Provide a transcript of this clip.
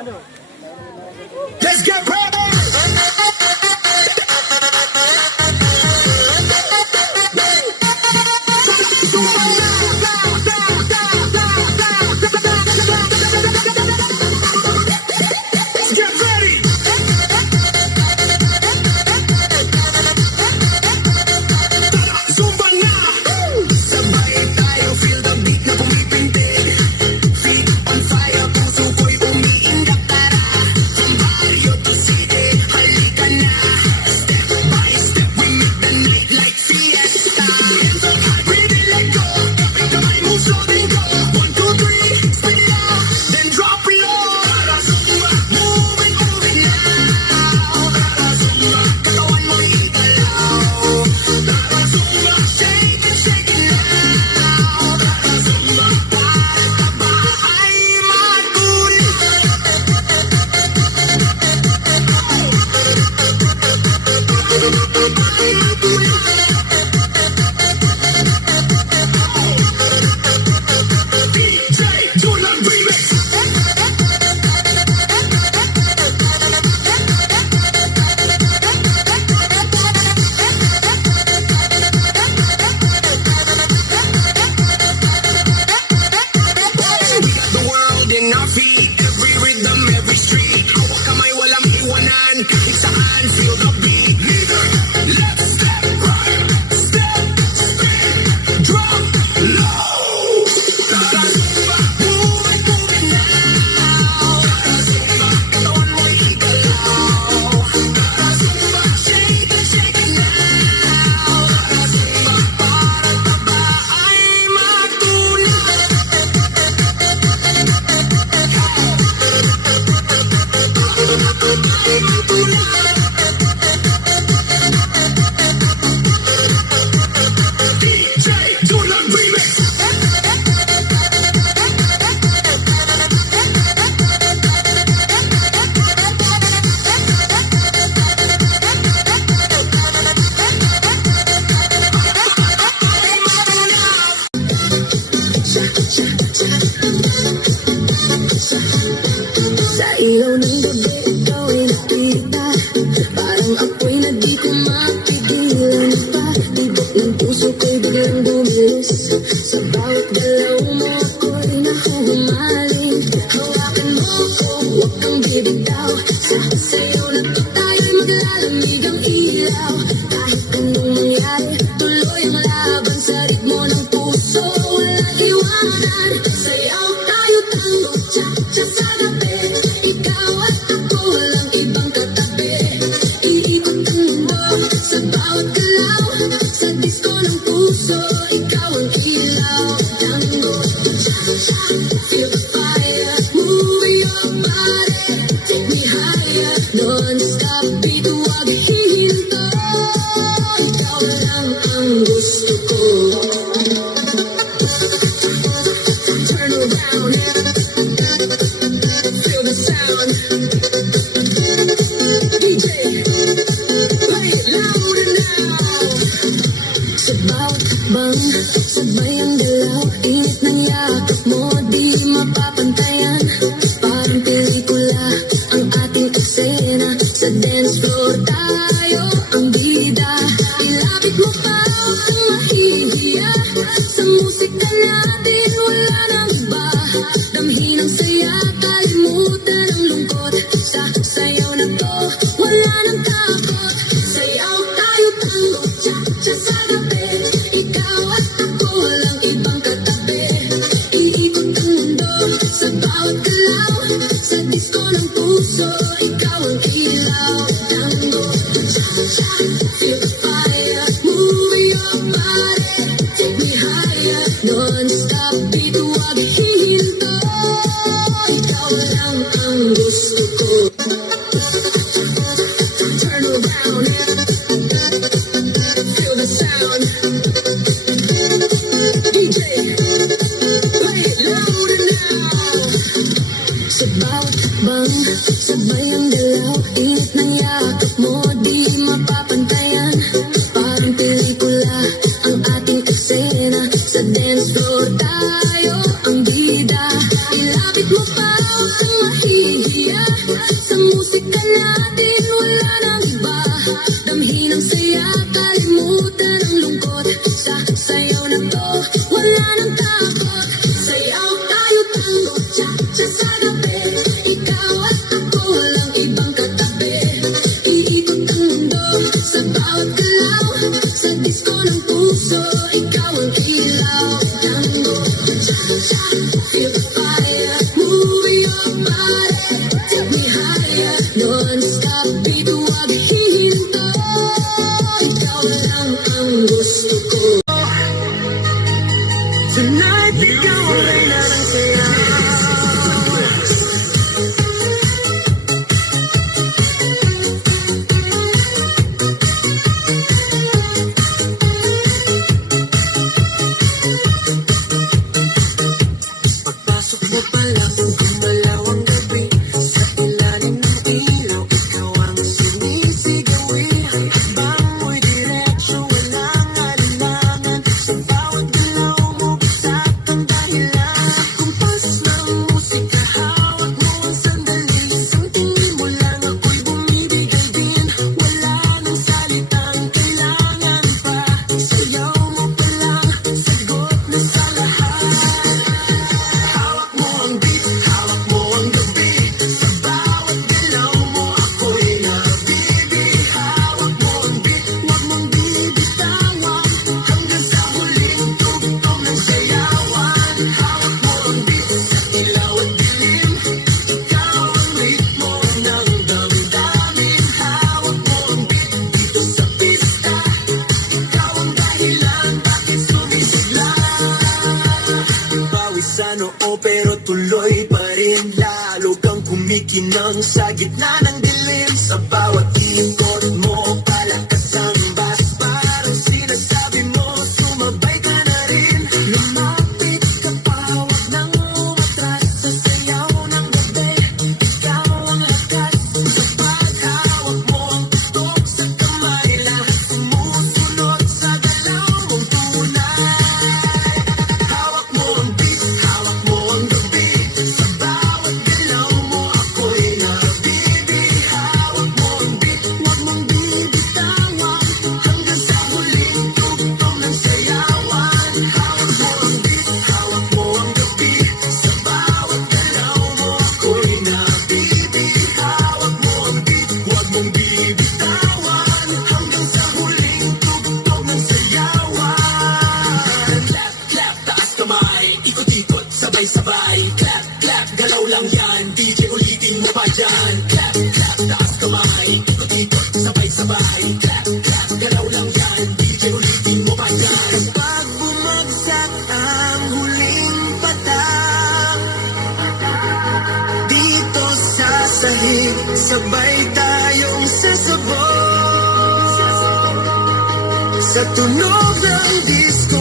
Let's get ready! Let's get ready! Zumba na! Sabay tayo, feel the beat na pumipintig. Feet on fire, puso ko'y umiindak. Tara, from barrio to city, halika na. Step by step, we make the night like fiesta. Hands up high, breathe in, let go. Kapit kamay mo, slow then go. 1, 2, 3, spin it up, then drop low. Tara, zumba, moving, moving now. Tara, zumba, katawan mo'y igalaw. Tara, zumba, shake it now. Tara, zumba, para taba ay DJ Julan Remix. We got the world in our feet, every rhythm, every street. Hawak kamay, walang iwanan, kahit saan, feel the beat. Leader, left step, right step, spin, drop low. Tara zumba, moving, moving now. Tara zumba, katawan mo'y igalaw. Tara zumba, shake it now. Tara zumba, para taba ay matunaw. DJ Julan Remix. Sa ilaw ng gabi, ikaw ay nakita. Parang ako'y na di ko mapigilan pa. Tibok ng puso ko'y biglang bumilis. Sa bawat galaw mo ako'y nahuhumaling. Hawakan mo ko, huwag kang bibitaw. Sa sayaw na to tayo'y maglalamig ang ilaw. Kahit anong mangyari, tuloy ang laban sa ritmo ng puso. Walang iwanan, sayaw tayo tango, cha-cha sa gabi. Ikaw at ako, walang ibang katabi. Iikot ang mundo sa bawat galaw. Sa disco ng puso, ikaw ang ilaw. Tango, cha-cha, feel the fire. Move your body, take me higher. Non-stop beat, huwag hihinto. Ikaw lang ang gusto ko. Turn around, feel the sound. DJ, play it louder now. Sa bawat hakbang, sabay ang galaw. Init ng yakap mo, di mapapantayan. Parang pelikula ang ating eksena. Sa dance floor tayo ang bida. Ilapit mo pa, huwag kang mahihiya. Sa musika natin wala nang iba. Damhin ang saya, kalimutan ang lungkot. Sa sayaw na to, wala nang takot. Sayaw tayo tango, cha-cha sa gabi. Ikaw at ako, walang ibang katabi. Iikot ang mundo sa bawat galaw. Sa disco ng puso, ikaw ang ilaw. Tango, cha-cha, feel the fire. Move your body, take me higher. Non-stop beat, huwag hihinto. Ikaw lang ang gusto ko. Turn around, feel the sound. DJ, play it louder now. Sa bawat hakbang, sabay ang galaw. Init ng yakap mo, di mapapantayan. Parang pelikula ang ating eksena. Sa dance floor tayo ang bida. Ilapit mo pa, huwag kang mahihiya. Kumikinang sa gitna ng dilim. Sa bawat ikot mo, palakas ang bas. Parang sinasabi mo, sumabay ka na rin. Lumapit ka pa, huwag nang umatras. Sa sayaw ng gabi, ikaw ang lakas. Sa paghawak mo ang tutok sa kamay, lahat sumusunod sa galaw mong tunay. Hawak mo ang beat, hawak mo ang gabi. Sa bawat galaw mo ako'y nabibi. Hawak mo ang beat, Huwag mong bibitawan. hanggang sa huling tugtog ng sayawan. Hawak mo ang beat, hawak mo ang gabi. Sa bawat galaw mo ako'y nabibi. Hawak mo ang beat, huwag mong bibitawan. Hanggang sa huling tugtog ng sayawan. Clap, clap, taas kamay. Ikot-ikot, sabay-sabay. Clap, clap, galaw lang yan. DJ ulitin mo pa dyan. Clap, clap, taas kamay. Ikot-ikot, sabay-sabay. Clap, clap, galaw lang yan. DJ ulitin mo pa dyan. Kapag bumagsak ang huling patak, dito sa sahig, sabay tayong sasabog. Sa tunog ng disco